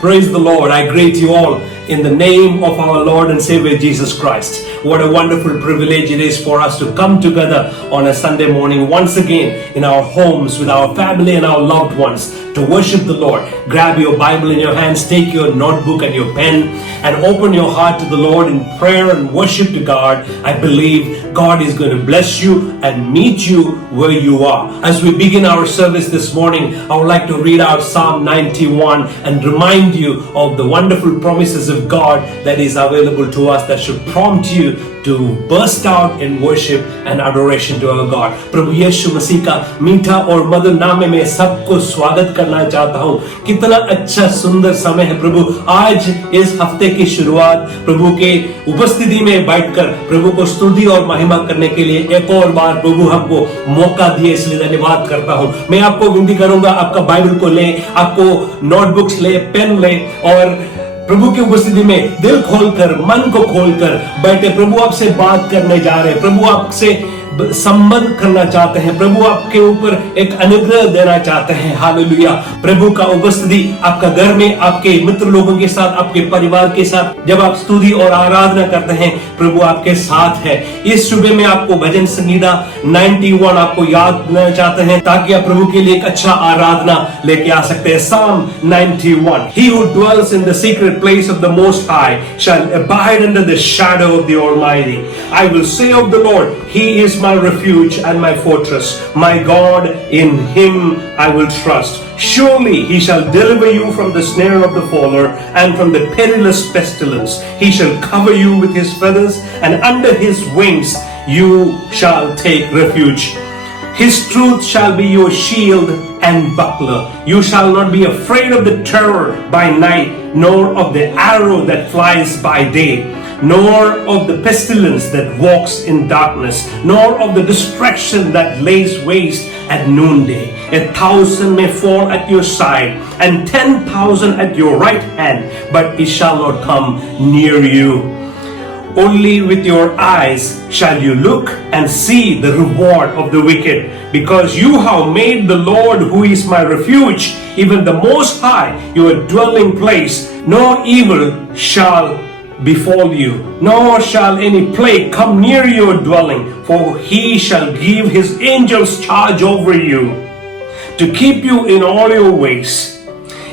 Praise the Lord. I greet you all in the name of our Lord and Savior Jesus Christ. What a wonderful privilege it is for us to come together on a Sunday morning once again in our homes with our family and our loved ones to worship the Lord. Grab your Bible in your hands, take your notebook and your pen and open your heart to the Lord in prayer and worship to God. I believe God is going to bless you and meet you where you are. As we begin our service this morning, I would like to read out Psalm 91 and remind you of the wonderful promises of God that is available to us that should prompt you to burst out in worship and adoration to our God. प्रभु यीशु मसीह का मीठा और मधुर नाम में मैं सबको स्वागत करना चाहता हूँ। कितना अच्छा सुंदर समय है प्रभु। आज इस हफ्ते की शुरुआत प्रभु के उपस्थिति में बैठकर प्रभु को स्तुति और महिमा करने के लिए एक और बार प्रभु हमको मौका दिए, इसलिए धन्यवाद करता हूँ। मैं आपको विनती करूंगा, आपका बाइबल को लें, आपको नोटबुक्स ले, पेन ले और प्रभु की उपस्थिति में दिल खोलकर, मन को खोलकर बैठे। प्रभु आपसे बात करने जा रहे हैं, प्रभु आपसे संबंध करना चाहते हैं, प्रभु आपके ऊपर एक अनुग्रह देना चाहते हैं। हालेलुया। प्रभु का उपस्थिति आपका घर में, आपके मित्र लोगों के साथ, आपके परिवार के साथ जब आप स्तुति और आराधना करते हैं, प्रभु आपके साथ है। इस सुबह में आपको भजन संगीता 91 आपको याद देना चाहते हैं ताकि आप प्रभु के लिए एक अच्छा आराधना लेके आ सकते हैं। Psalm 91. He who dwells in the secret place of the Most High shall abide under the shadow of the Almighty. I will say of the Lord, He is my refuge and my fortress, my God, in Him I will trust. Surely He shall deliver you from the snare of the fowler and from the perilous pestilence. He shall cover you with His feathers, and under His wings you shall take refuge. His truth shall be your shield and buckler. You shall not be afraid of the terror by night, nor of the arrow that flies by day, nor of the pestilence that walks in darkness, nor of the destruction that lays waste at noonday. 1,000 may fall at your side, and 10,000 at your right hand, but it shall not come near you. Only with your eyes shall you look and see the reward of the wicked, because you have made the Lord, who is my refuge, even the Most High, your dwelling place. No evil shall befall you, nor shall any plague come near your dwelling, for He shall give His angels charge over you, to keep you in all your ways.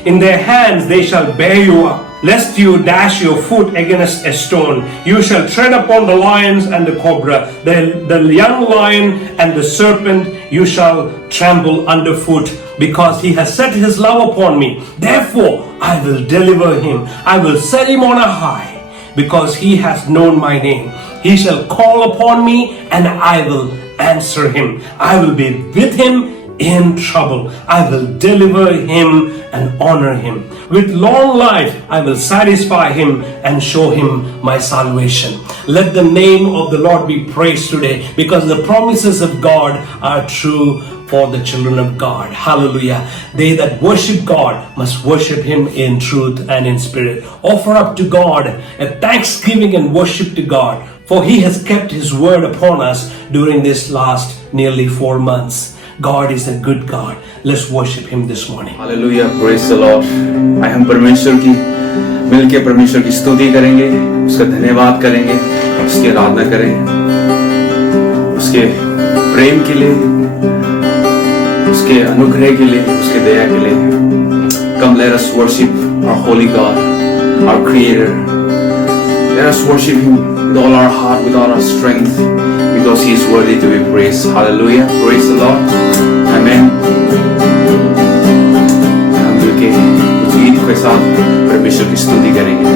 In their hands they shall bear you up, lest you dash your foot against a stone. You shall tread upon the lions and the cobra, the young lion and the serpent you shall trample underfoot. Because He has set His love upon me, therefore I will deliver him. I will set him on a high, because he has known my name. He shall call upon me, and I will answer him. I will be with him in trouble. I will deliver him and honor him. With long life, I will satisfy him and show him my salvation. Let the name of the Lord be praised today, because the promises of God are true for the children of God. Hallelujah. They that worship God must worship him in truth and in spirit. Offer up to God a thanksgiving and worship to God, for he has kept his word upon us during this last nearly 4 months. God is a good God. Let's worship him this morning. Hallelujah, praise the Lord. आइए हम परमेश्वर की मिलके परमेश्वर की स्तुति करेंगे, उसका धन्यवाद करेंगे, उसकी आराधना करें, उसके प्रेम के लिए, उसके अनुग्रह के लिए, उसके दया के लिए. Come, let us worship our holy God, our Creator. Let us worship him with all our heart, with all our strength, because he is worthy to be praised. Hallelujah, praise the Lord. Amen. हम मिलके गीत के साथ परमेश्वर की स्तुति करेंगे.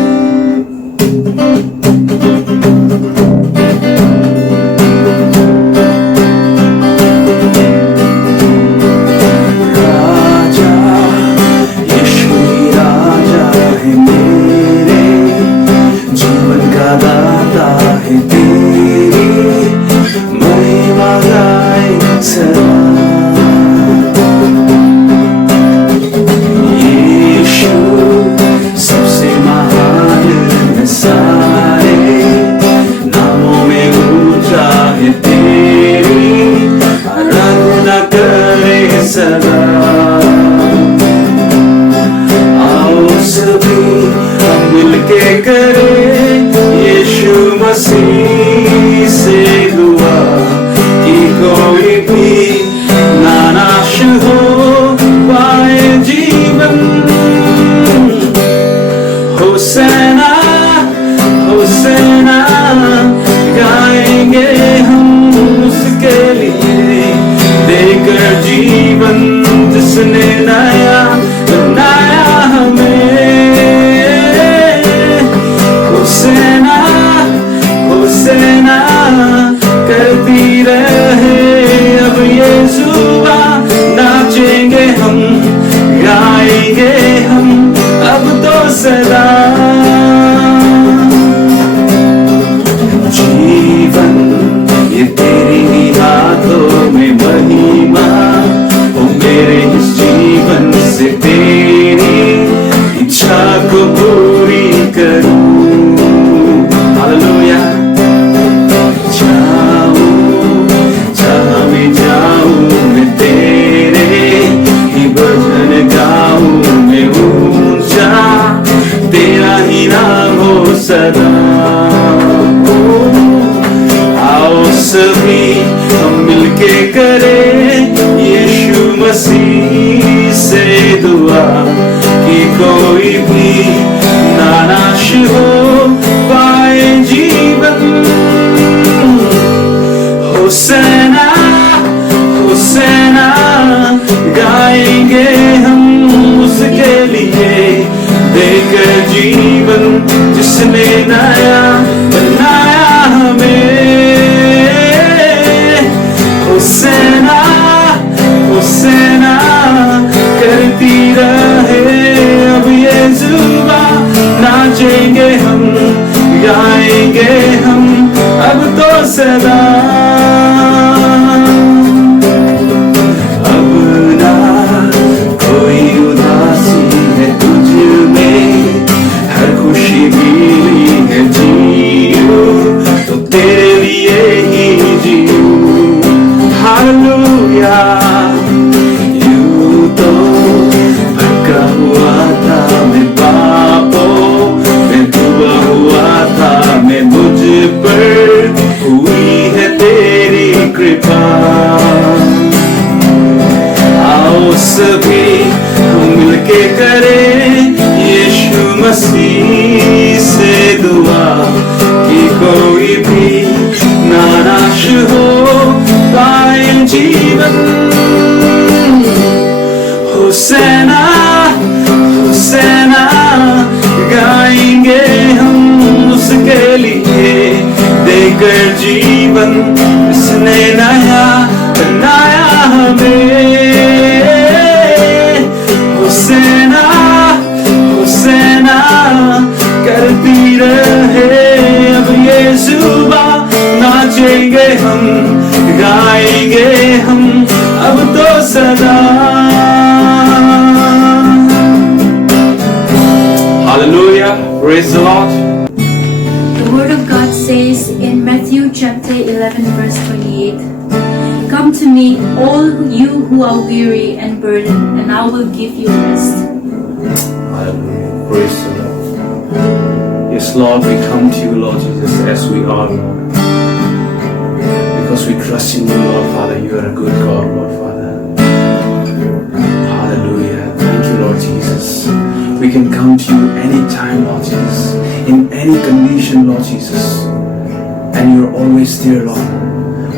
राजा यीशु राजा है मेरे, जीवन का दाता है तेरी, महिमा गाए सदा. यीशु सबसे महान है सारे नामों में ऊंचा है तेरी, आराधना करे सदा. आओ सभी हम मिलके करें यीशु मसीह से दुआ, कि कोई भी ना नाश हो पाए जीवन. होसैना होसैना गाएंगे हम उसके लिए, देकर जीवन जिसने नया बनाया हमें. होसैना होसैना करती रहे अब ये जुबां, नाचेंगे हम, गाएंगे हम अब तो सदा. जीवन ये तेरी ही हाथों में, महिमा ओ मेरे इस जीवन से तेरी इच्छा को पूरी करूं. हालेलुया. भजन गाऊं मैं ऊंचा, तेरा ही नाम हो सदा. आओ सभी हम मिलके करें यीशु मसीह से दुआ, कि कोई भी ना नाश हो पाए जीवन. होसैना होसैना गाएंगे हम उसके लिए, देकर जीवन जिसने नया बनाया हमें. होसैना होसैना करती रहे अब ये जुबां, नाचेंगे हम, गाएंगे हम अब तो सदा. आओ सभी हम मिलके करें यीशु मसीह से दुआ, कि कोई भी ना नाश हो पाए जीवन. होसैना होसैना गाएंगे हम उसके लिए, देकर जीवन जीवन इसने नया बनाया हमें। हुसैना हुसैना करती रहे अब ये जुबां, नाचेंगे हम गाएंगे हम अब तो सदा। Hallelujah, praise the Lord. The Word of God says in Matthew chapter 11 verse 28, "Come to me, all you who are weary and burdened, and I will give you rest." Hallelujah, praise the Lord. Yes, Lord, we come to you, Lord Jesus, as we are, Lord. Because we trust in you, Lord Father. You are a good God, Lord Father. Hallelujah. Thank you, Lord Jesus. We can come to you anytime, Lord Jesus, in any condition, Lord Jesus. And you're always there, Lord,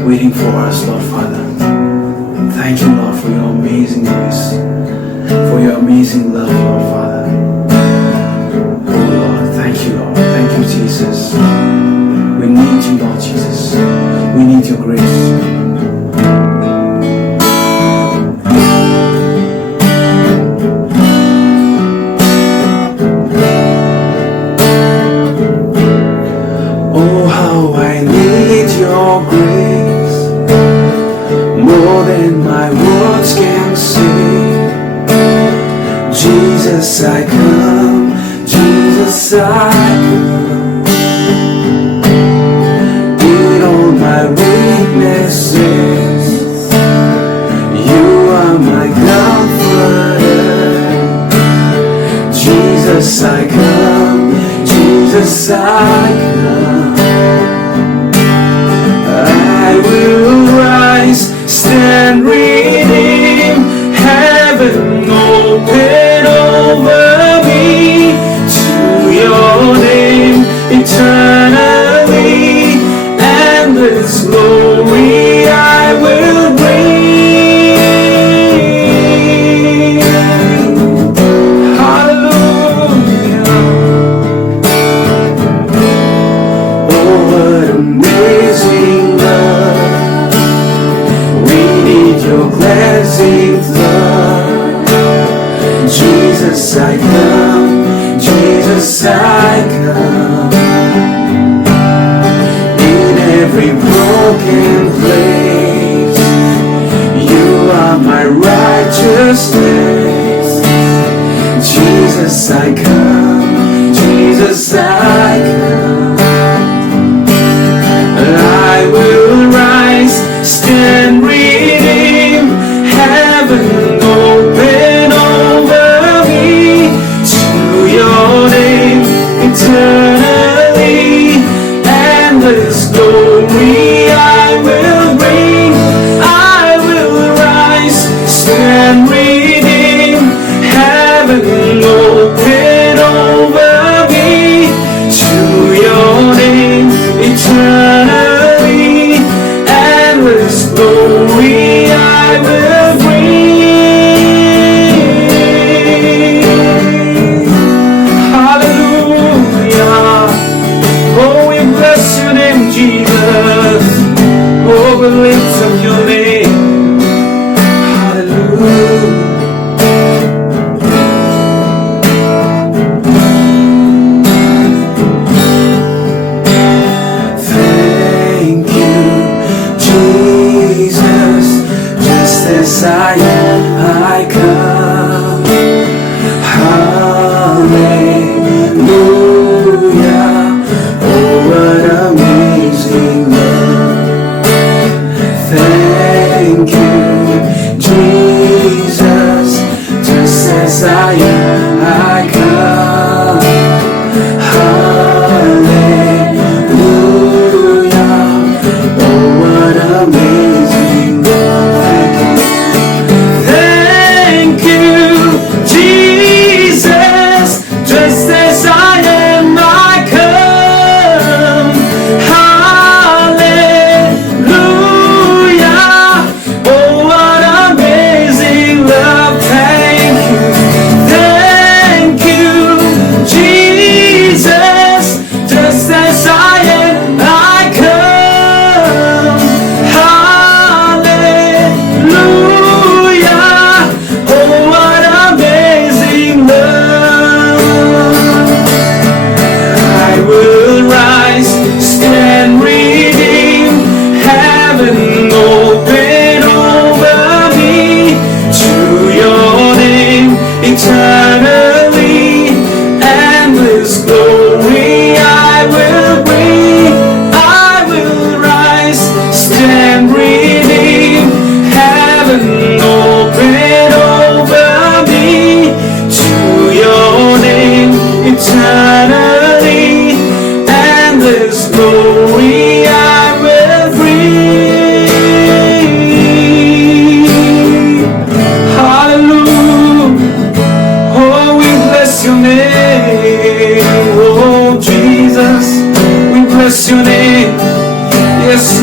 waiting for us, Lord Father. Thank you, Lord, for your amazing grace, for your amazing love, Lord Father. Oh, Lord, thank you, Lord. Thank you, Jesus. We need you, Lord Jesus. We need your grace. Oh, how I need your grace, more than my words can say. Jesus, I come. Jesus, I come. In all my weaknesses, you are my comforter. Jesus, I come. Jesus, I come. I will rise, stand redeemed, heaven open over me. To your name eternally, endless glory I will bring. Hallelujah. Oh, what amazing love. We need your cleansing flood. Jesus, I come. Jesus, I come. In every broken place, you are my righteousness. Jesus, I come. Jesus, I come. I will rise, stand redeemed, heaven open over me. To your name eternally, endless glory I will bring. I will rise, stand redeemed, heaven open over me.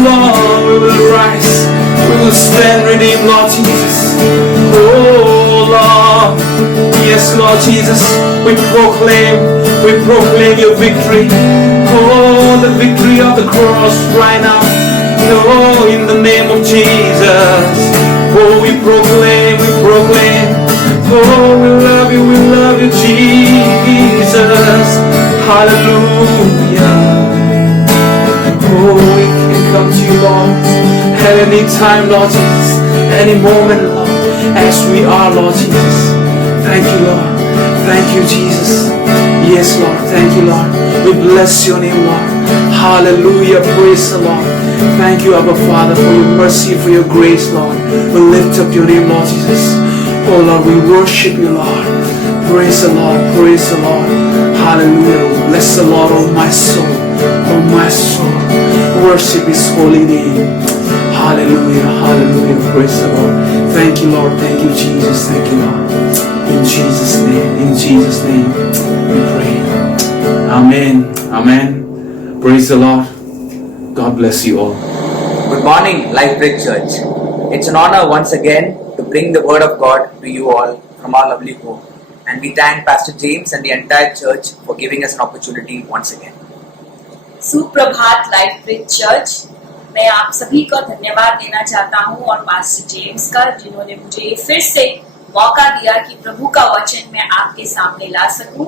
Lord, we will rise. We will stand redeemed, Lord Jesus. Oh Lord, yes, Lord Jesus, we proclaim your victory. Oh, the victory of the cross right now. Oh, in the name of Jesus. Oh, we proclaim. Oh, we love you, Jesus. Hallelujah. Oh, we can come to you, Lord, at any time, Lord Jesus, any moment, Lord, as we are, Lord Jesus. Thank you, Lord. Thank you, Jesus. Yes, Lord. Thank you, Lord. We bless your name, Lord. Hallelujah. Praise the Lord. Thank you, Abba Father, for your mercy, for your grace, Lord. We lift up your name, Lord Jesus. Oh, Lord, we worship you, Lord. Praise the Lord. Praise the Lord. Hallelujah. Bless the Lord, oh my soul. Oh my soul. Worship his holy name. Hallelujah. Hallelujah. Praise the Lord. Thank you, Lord. Thank you, Jesus. Thank you, Lord. In Jesus' name. In Jesus' name. We pray. Amen. Amen. Praise the Lord. God bless you all. Good morning, Life Break Church. It's an honor once again to bring the Word of God to you all from our lovely home. And we thank Pastor James and the entire church for giving us an opportunity once again. सुप्रभात life bridge church. मैं आप सभी को धन्यवाद देना चाहता हूं और पास्टर जेम्स का, जिन्होंने मुझे फिर से मौका दिया कि प्रभु का वचन मैं आपके सामने ला सकूं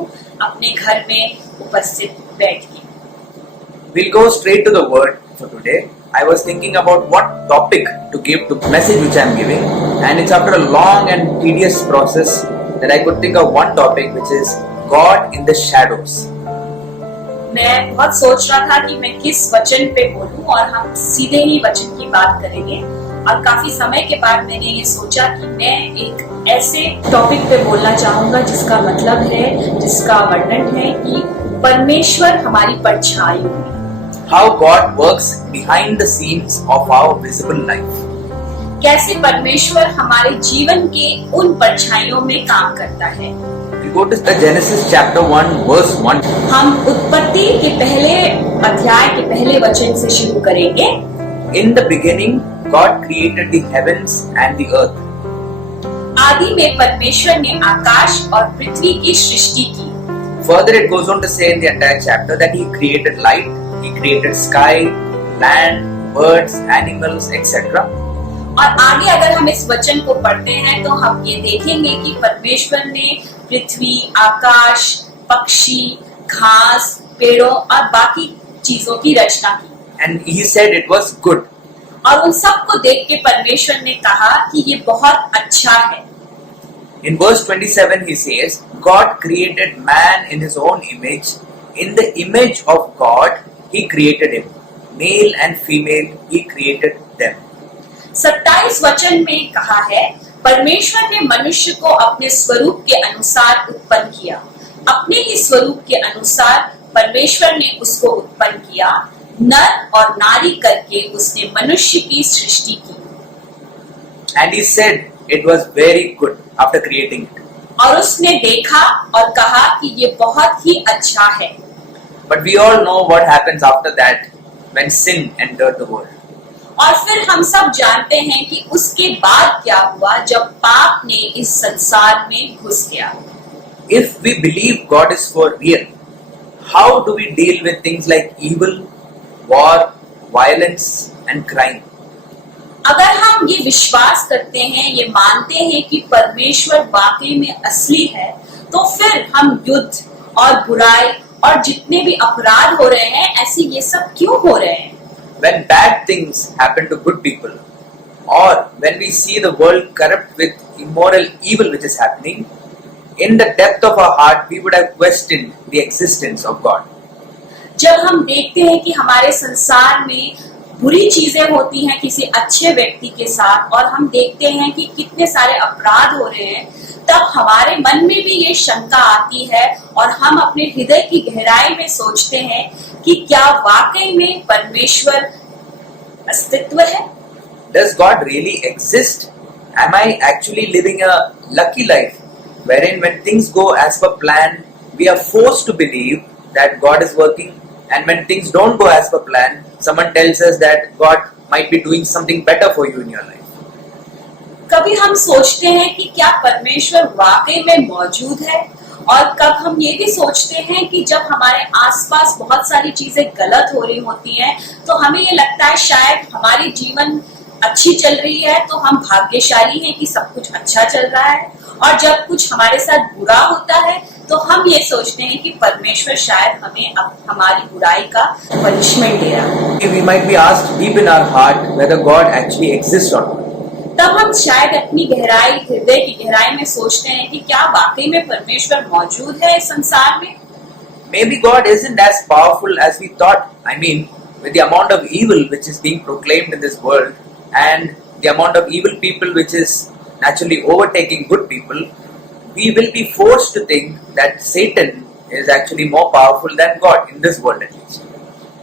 अपने घर में उपस्थित बैठ के। We'll go straight to the word for today. I was thinking about what topic to give to the message which I am giving, and it's after a long and tedious process that I could think of one topic, which is God in the shadows. मैं बहुत सोच रहा था कि मैं किस वचन पे बोलूं और हम सीधे ही वचन की बात करेंगे, और काफी समय के बाद मैंने ये सोचा कि मैं एक ऐसे टॉपिक पे बोलना चाहूंगा जिसका मतलब है, जिसका वर्णन है कि परमेश्वर हमारी परछाई में। How God works behind the scenes of our visible life. कैसे परमेश्वर हमारे जीवन के उन परछाइयों में काम करता है। We go to the Genesis chapter 1 verse 1. हम उत्पत्ति के पहले अध्याय के पहले वचन से शुरू करेंगे। In the beginning, God created the heavens and the earth. आदि में परमेश्वर ने आकाश और पृथ्वी की सृष्टि की। Further, it goes on to say in the entire chapter that He created light, He created sky, land, birds, animals, etc. और आगे अगर हम इस वचन को पढ़ते हैं तो हम ये देखेंगे कि परमेश्वर ने पृथ्वी, आकाश, पक्षी, घास, पेड़ों और बाकी चीजों की रचना की। And He said it was good. और उन सब को देख के परमेश्वर ने कहा कि ये बहुत अच्छा है। In verse 27 He says, God created man in His own image. In the image of God, He created him. Male and female, He created them. 27 वचन में कहा है, परमेश्वर ने मनुष्य को अपने स्वरूप के अनुसार उत्पन्न किया। अपने ही स्वरूप के अनुसार परमेश्वर ने उसको उत्पन्न किया, नर और नारी करके उसने मनुष्य की सृष्टि की। And He said it was very good after creating it. और उसने देखा और कहा कि ये बहुत ही अच्छा है। But we all know what happens after that when sin entered the world. और फिर हम सब जानते हैं कि उसके बाद क्या हुआ जब पाप ने इस संसार में घुस गया। If we believe God is for real, how do we deal with things like evil, war, violence and crime? अगर हम ये विश्वास करते हैं, ये मानते हैं कि परमेश्वर वाकई में असली है, तो फिर हम युद्ध और बुराई और जितने भी अपराध हो रहे हैं, ऐसे ये सब क्यों हो रहे हैं? When bad things happen to good people, or when we see the world corrupt with immoral evil which is happening, in the depth of our heart we would have questioned the existence of God. जब हम देखते हैं कि हमारे संसार में बुरी चीजें होती हैं किसी अच्छे व्यक्ति के साथ, और हम देखते हैं कि कितने सारे अपराध हो रहे हैं, तब हमारे मन में भी ये शंका आती है और हम अपने हृदय की गहराई में सोचते हैं कि क्या वाकई में परमेश्वर अस्तित्व है? Does God really exist? Am I actually living a lucky life wherein when things go as per plan, we are forced to believe that God is working, and when things don't go as per plan, someone tells us that God might be doing something better for you in your life. कभी हम सोचते हैं कि क्या परमेश्वर वाकई में मौजूद है, और कब हम ये भी सोचते हैं कि जब हमारे आसपास बहुत सारी चीजें गलत हो रही होती हैं तो हमें ये लगता है शायद हमारी जीवन अच्छी चल रही है तो हम भाग्यशाली हैं कि सब कुछ अच्छा चल रहा है, और जब कुछ हमारे साथ बुरा होता है तो हम ये सोचते हैं कि परमेश्वर शायद हमें हमारी बुराई का पनिशमेंट दे रहा है। We might be asked deep in our heart whether God actually exists or not. तब हम शायद अपनी गहराई, हृदय की गहराई में सोचते हैं कि क्या वाकई में परमेश्वर मौजूद है इस संसार में। Maybe God isn't as powerful as we thought. I mean, with the amount of evil which is being proclaimed in this world and the amount of evil people which is naturally overtaking good people, we will be forced to think that Satan is actually more powerful than God in this world at least.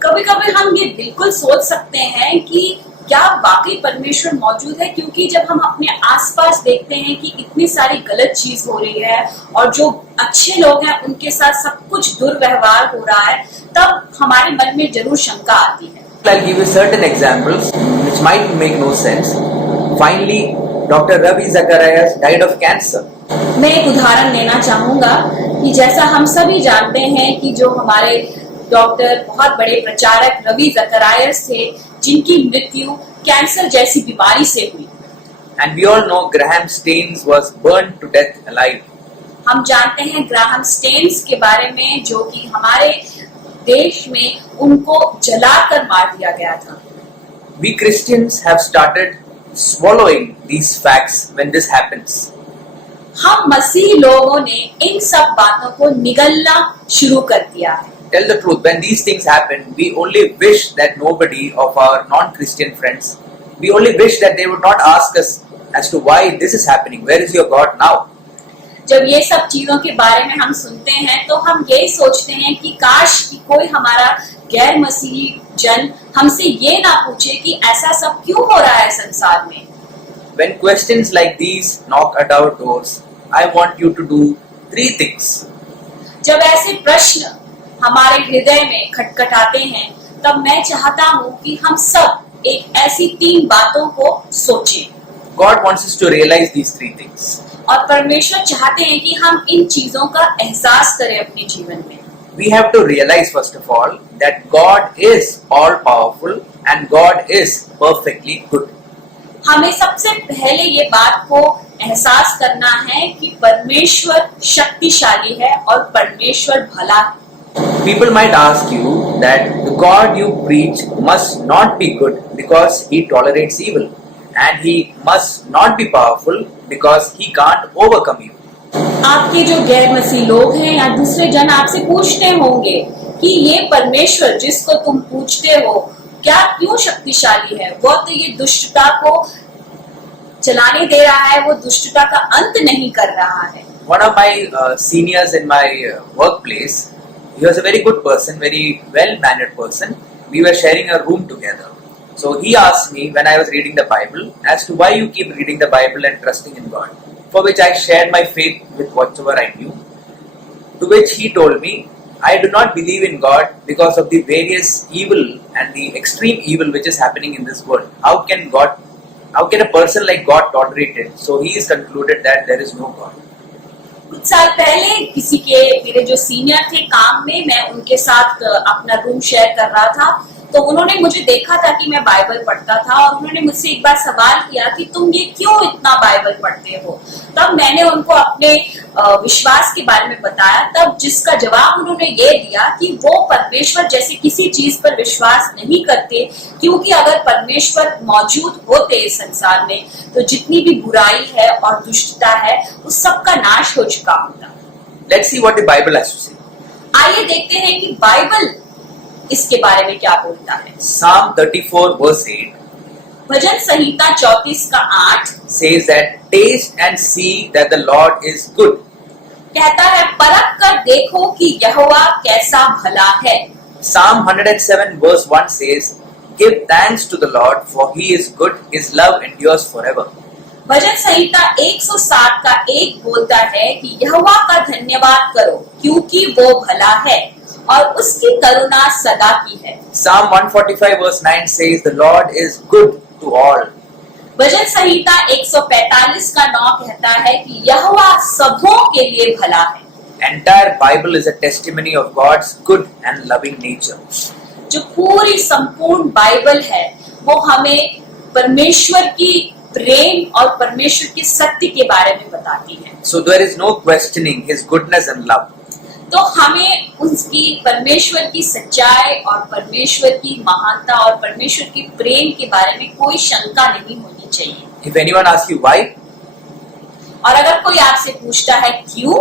कभी कभी हम ये बिल्कुल सोच सकते हैं कि क्या वाकई परमेश्वर मौजूद है, क्योंकि जब हम अपने आसपास देखते हैं कि इतनी सारी गलत चीज हो रही है और जो अच्छे लोग हैं उनके साथ सब कुछ दुर्व्यवहार हो रहा है, तब हमारे मन में जरूर शंका आती है। I'll give you certain examples which might make no sense. Finally, Dr. Ravi Zacharias died of cancer. मैं एक उदाहरण देना चाहूंगा कि जैसा हम सभी जानते हैं कि जो हमारे डॉक्टर, बहुत बड़े प्रचारक रवि ज़करायस थे, जिनकी मृत्यु कैंसर जैसी बीमारी से हुई। And we all know Graham Staines was burned to death alive. हम जानते हैं ग्राहम स्टेन्स के बारे में, जो कि हमारे देश में उनको जलाकर मार दिया गया था। We Christians have started swallowing these facts when this happens. हम मसीह लोगों ने इन सब बातों को निगलना शुरू कर दिया है। Tell the truth, when these things happen, we only wish that nobody of our non-Christian friends, we only wish that they would not ask us as to why this is happening. Where is your God now? जब ये सब चीजों के बारे में हम सुनते हैं तो हम यही सोचते हैं कि काश कि कोई हमारा गैर मसीही जन हमसे ये ना पूछे कि ऐसा सब क्यों हो रहा है संसार में। When questions like these knock at our doors, I want you to do 3 things. जब ऐसे प्रश्न हमारे हृदय में खटखटाते हैं, तब मैं चाहता हूँ कि हम सब एक ऐसी 3 बातों को सोचें। God wants us to realize these 3 things. और परमेश्वर चाहते हैं कि हम इन चीजों का एहसास करें अपने जीवन में। We have to realize first of all that God is all powerful and God is perfectly good. हमें सबसे पहले ये बात को एहसास करना है कि परमेश्वर शक्तिशाली है और परमेश्वर भला है। People might ask you that the God you preach must not be good because he tolerates evil, and he must not be powerful because he can't overcome evil. आपके जो गैर मसीह लोग हैं या दूसरे जन आपसे पूछते होंगे कि ये परमेश्वर जिसको तुम पूछते हो क्या क्यों शक्तिशाली है, वो तो ये दुष्टता को चलाने दे रहा है, वो दुष्टता का अंत नहीं कर रहा है। One of my seniors in my workplace, he was a very good person, very well-mannered person. We were sharing a room together. So he asked me when I was reading the Bible as to why you keep reading the Bible and trusting in God. For which I shared my faith with whatever I knew. To which he told me, I do not believe in God because of the various evil and the extreme evil which is happening in this world. How can a person like God tolerate it? So he is concluded that there is no God. कुछ साल पहले किसी के मेरे जो senior थे काम में, मैं उनके साथ अपना रूम शेयर कर रहा था, तो उन्होंने मुझे देखा था कि मैं बाइबल पढ़ता था और उन्होंने मुझसे एक बार सवाल किया कि तुम ये क्यों इतना बाइबल पढ़ते हो। तब मैंने उनको अपने विश्वास के बारे में बताया, तब जिसका जवाब उन्होंने ये दिया कि वो परमेश्वर जैसे किसी चीज पर विश्वास नहीं करते, क्योंकि अगर परमेश्वर मौजूद होते इस संसार में तो जितनी भी बुराई है और दुष्टता है उस सब का नाश हो चुका होता। Let's see what the Bible has to say. आइए देखते हैं कि बाइबल इसके बारे में क्या बोलता है। Psalm 34 verse 8 भजन संहिता 34 का 8 says that taste and see that the Lord is good. कहता है परख कर देखो कि यहोवा कैसा भला है। Psalm 107 verse 1 says, give thanks to the Lord for he is good, his love endures forever. भजन संहिता 107 का 1 बोलता है कि यहोवा का धन्यवाद करो क्योंकि वो भला है और उसकी करुणा सदा की है। Psalm 145 verse 9 says, "The Lord is good to all." भजन संहिता 145 का 9 कहता है कि यहोवा सबों के लिए भला है। Entire Bible is a testimony of God's good and loving nature. जो पूरी संपूर्ण बाइबल है वो हमें परमेश्वर की प्रेम और परमेश्वर की सत्य के बारे में बताती है। So there is no questioning His goodness and love. तो हमें उसकी परमेश्वर की सच्चाई और परमेश्वर की महानता और परमेश्वर की प्रेम के बारे में कोई शंका नहीं होनी चाहिए। If anyone asks you why, और अगर कोई आपसे पूछता है क्यों,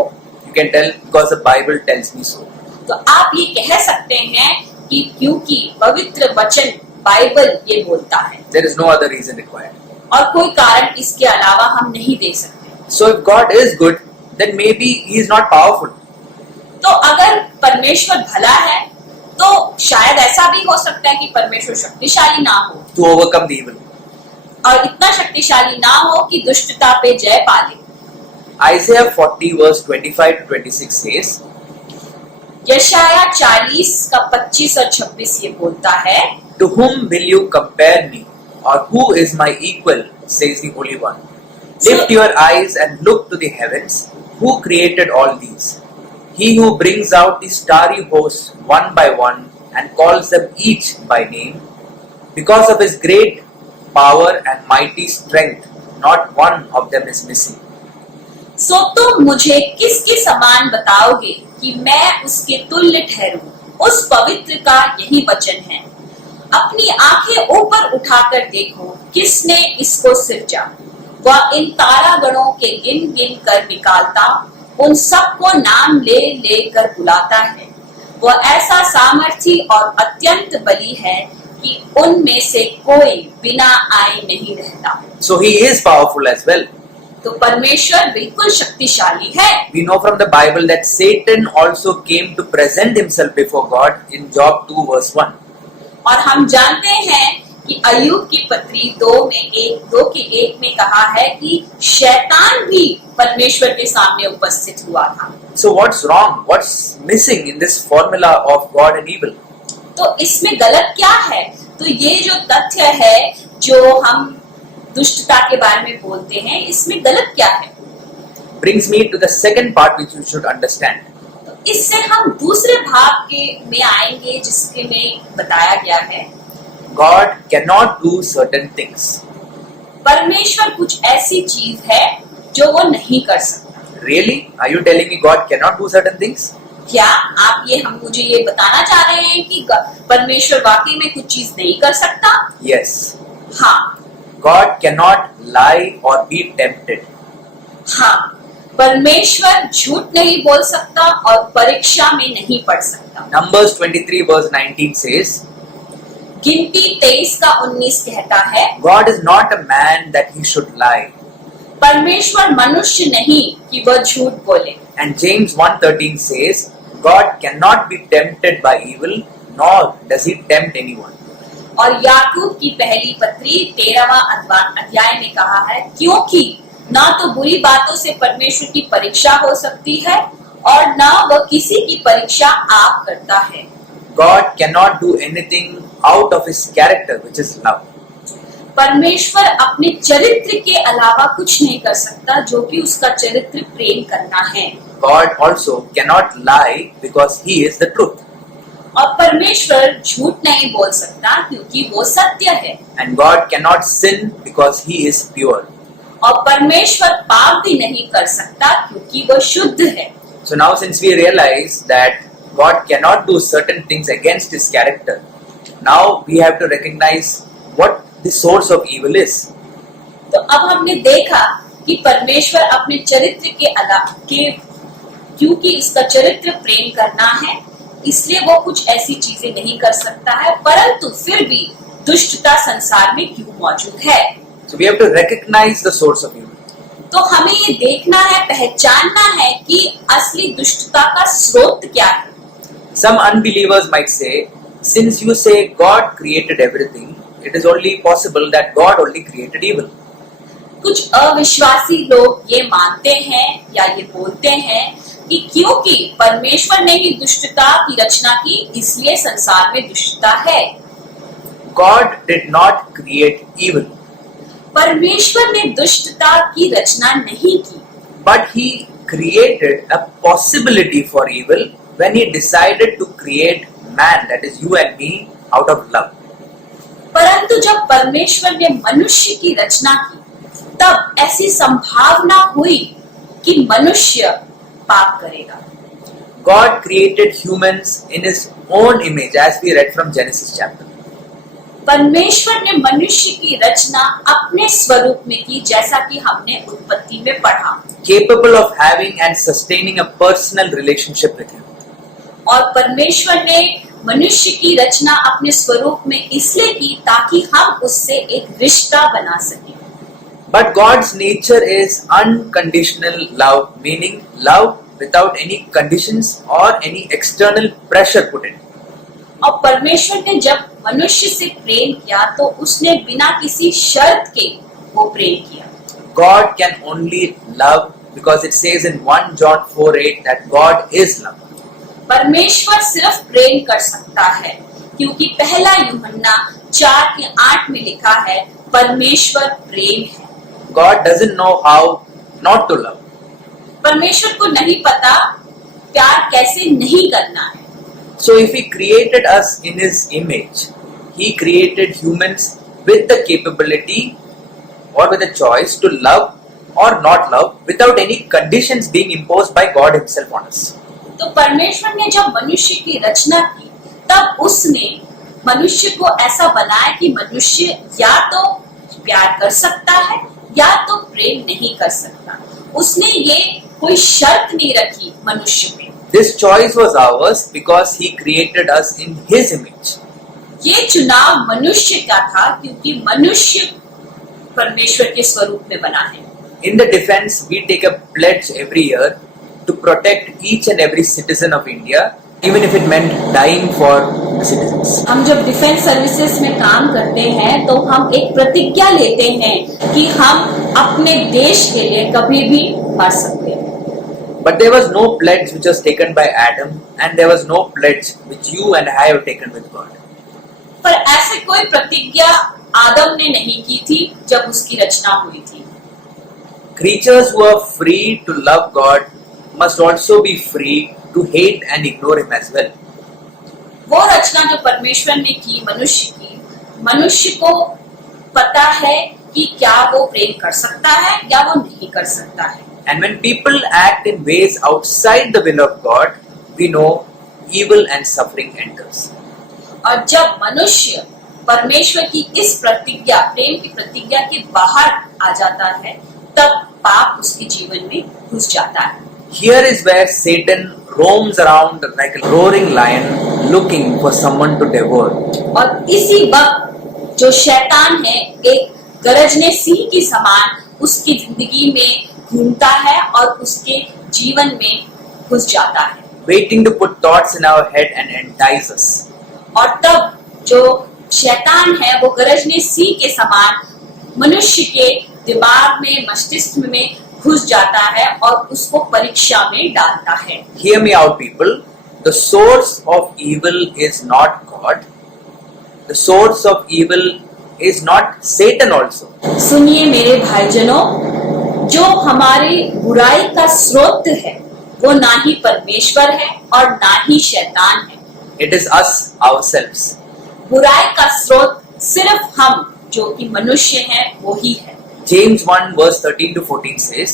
you can tell because the Bible tells me so. तो आप ये कह सकते हैं कि क्योंकि पवित्र वचन बाइबल ये बोलता है, There is no other reason required. और कोई कारण इसके अलावा हम नहीं दे सकते। So if God is good, then maybe He is not powerful. तो अगर परमेश्वर भला है तो शायद ऐसा भी हो सकता है कि परमेश्वर शक्तिशाली ना हो To overcome the evil. और इतना शक्तिशाली ना हो कि दुष्टता पे जय पा ले। Isaiah 40 verse 25 to 26 says, यशाया 40 का 25 और 26 ये बोलता है, "To whom will you compare me, or who is my equal, says the Holy One. Lift your eyes and look to the heavens, who created all these? He who brings out the starry hosts one by one and calls them each by name. Because of His great power and mighty strength, not one of them is missing." सो तुम मुझे किसके समान बताओगे कि मैं उसके तुल्य ठहरूं? उस पवित्र का यही वचन है। अपनी आंखें ऊपर उठाकर देखो, किसने इसको सिरजा? वह इन तारागणों के गिन गिन कर निकालता, उन सबको नाम ले ले कर बुलाता है। वह ऐसा सामर्थी और अत्यंत बली है कि उनमें से कोई बिना आए नहीं रहता। So He is powerful as well. तो परमेश्वर बिल्कुल शक्तिशाली है। We know from the Bible that Satan also came to present himself before God in Job 2 verse 1. और हम जानते हैं कि अय्यूब की पत्री 2:1 में कहा है कि शैतान भी परमेश्वर के सामने उपस्थित हुआ था। So what's wrong? What's missing in this formula of God and evil? तो इसमें गलत क्या है? तो ये जो तथ्य है जो हम दुष्टता के बारे में बोलते हैं, इसमें गलत क्या है? Brings me to the second part which you should understand. तो इससे हम दूसरे भाग में आएंगे जिसके में बताया गया है God cannot do certain things. परमेश्वर कुछ ऐसी चीज है जो वो नहीं कर सकता। Really? Are you telling me God cannot do certain things? क्या आप मुझे ये बताना चाह रहे हैं कि परमेश्वर वाकई में कुछ चीज नहीं कर सकता? Yes. हाँ, God cannot lie or be tempted. हाँ, परमेश्वर झूठ नहीं बोल सकता और परीक्षा में नहीं पड़ सकता। Numbers 23 verse 19 says, गिनती 23 का 19 कहता है, God is not a man that he should lie. परमेश्वर मनुष्य नहीं कि वह झूठ बोले। And James 1:13 says, God cannot be tempted by evil, nor does he tempt anyone. और याकूब की पहली पत्री 13वां अध्याय में कहा है, क्योंकि न तो बुरी बातों से परमेश्वर की परीक्षा हो सकती है और न वह किसी की परीक्षा आप करता है। God cannot do anything out of his character, which is love. परमेश्वर अपने चरित्र के अलावा कुछ नहीं कर सकता जो कि उसका चरित्र प्रेम करना है। God also cannot lie because he is the truth. और परमेश्वर झूठ नहीं बोल सकता क्योंकि वो सत्य है। And God cannot sin because he is pure. और परमेश्वर पाप भी नहीं कर सकता क्योंकि वो शुद्ध है। So now since we realize that God cannot do certain things against his character, now we have to recognize what the source of evil is. तो अब हमने देखा कि परमेश्वर अपने चरित्र के क्योंकि इसका चरित्र प्रेम करना है, इसलिए वो कुछ ऐसी चीजें नहीं कर सकता है, परंतु फिर भी दुष्टता संसार में क्यों मौजूद है। So we have to recognize the source of evil. तो हमें ये देखना है, पहचानना है कि असली दुष्टता का स्रोत क्या है। Some unbelievers might say, since you say God created everything, it is only possible that God only created evil. कुछ अविश्वासी लोग ये मानते हैं या ये बोलते हैं कि क्योंकि परमेश्वर ने ही दुष्टता की रचना की, इसलिए संसार में दुष्टता है। God did not create evil, परमेश्वर ने दुष्टता की रचना नहीं की, but He created a possibility for evil when He decided to create man, that is you and me, out of love. परंतु जब परमेश्वर ने मनुष्य की रचना की, तब ऐसी संभावना हुई कि मनुष्य पाप करेगा। God created humans in His own image, as we read from Genesis chapter. परमेश्वर ने मनुष्य की रचना अपने स्वरूप में की, जैसा कि हमने उत्पत्ति में पढ़ा, Capable of having and sustaining a personal relationship with Him. और परमेश्वर ने मनुष्य की रचना अपने स्वरूप में इसलिए की ताकि हम उससे एक रिश्ता बना सकें। But God's nature is unconditional love, meaning love without any conditions or any external pressure put in. और परमेश्वर ने जब मनुष्य से प्रेम किया तो उसने बिना किसी शर्त के वो प्रेम किया। God can only love because it says in 1 John 4:8 that God is love. परमेश्वर सिर्फ प्रेम कर सकता है क्योंकि पहला यूहन्ना 4:8 में लिखा है, परमेश्वर प्रेम है। God doesn't know how not to love. परमेश्वर को नहीं पता प्यार कैसे नहीं करना है। So if He created us in His image, He created humans with the capability or with a choice to love or not love without any conditions being imposed by God Himself on us. तो परमेश्वर ने जब मनुष्य की रचना की, तब उसने मनुष्य को ऐसा बनाया कि मनुष्य या तो प्यार कर सकता है या तो प्रेम नहीं कर सकता। उसने ये कोई शर्त नहीं रखी मनुष्य पे। This choice was ours because He created us in His image. ये चुनाव मनुष्य का था क्योंकि मनुष्य परमेश्वर के स्वरूप में बना है। In the defense, we take a pledge every year to protect each and every citizen of India, even if it meant dying for the citizens. हम जब डिफेंस सर्विसेज में काम करते हैं तो हम एक प्रतिज्ञा लेते हैं कि हम अपने देश के लिए कभी भी मर सकते हैं। But there was no pledge which was taken by Adam, and there was no pledge which you and I have taken with God. पर ऐसे कोई प्रतिज्ञा आदम ने नहीं की थी जब उसकी रचना हुई थी। Creatures who are free to love God must also be free to hate and ignore Him as well. वो रचना जो परमेश्वर ने की मनुष्य की, मनुष्य को पता है कि क्या वो प्रेम कर सकता है या वो नहीं कर सकता है। And when people act in ways outside the will of God, we know evil and suffering enters. और जब मनुष्य परमेश्वर की इस प्रतिज्ञा, प्रेम की प्रतिज्ञा के बाहर आ जाता है, तब पाप उसके जीवन में घुस जाता है। Here is where Satan roams around like a roaring lion looking for someone to devour. और इसी वक्त जो शैतान है एक गरजने सिंह की समान उसकी जिंदगी में घूमता है और उसके जीवन में घुस जाता है, waiting to put thoughts in our head and entice us. और तब जो शैतान है वो गरजने सिंह के समान मनुष्य के दिमाग में, मस्तिष्क में घुस जाता है और उसको परीक्षा में डालता है। Hear me out, people. The source of evil is not God. The source of evil is not Satan also. सुनिए मेरे भाईजनों, जो हमारी बुराई का स्रोत है वो ना ही परमेश्वर है और ना ही शैतान है। It is us ourselves. बुराई का स्रोत सिर्फ हम जो कि मनुष्य हैं वो ही है। James 1 verse 13 to 14 says,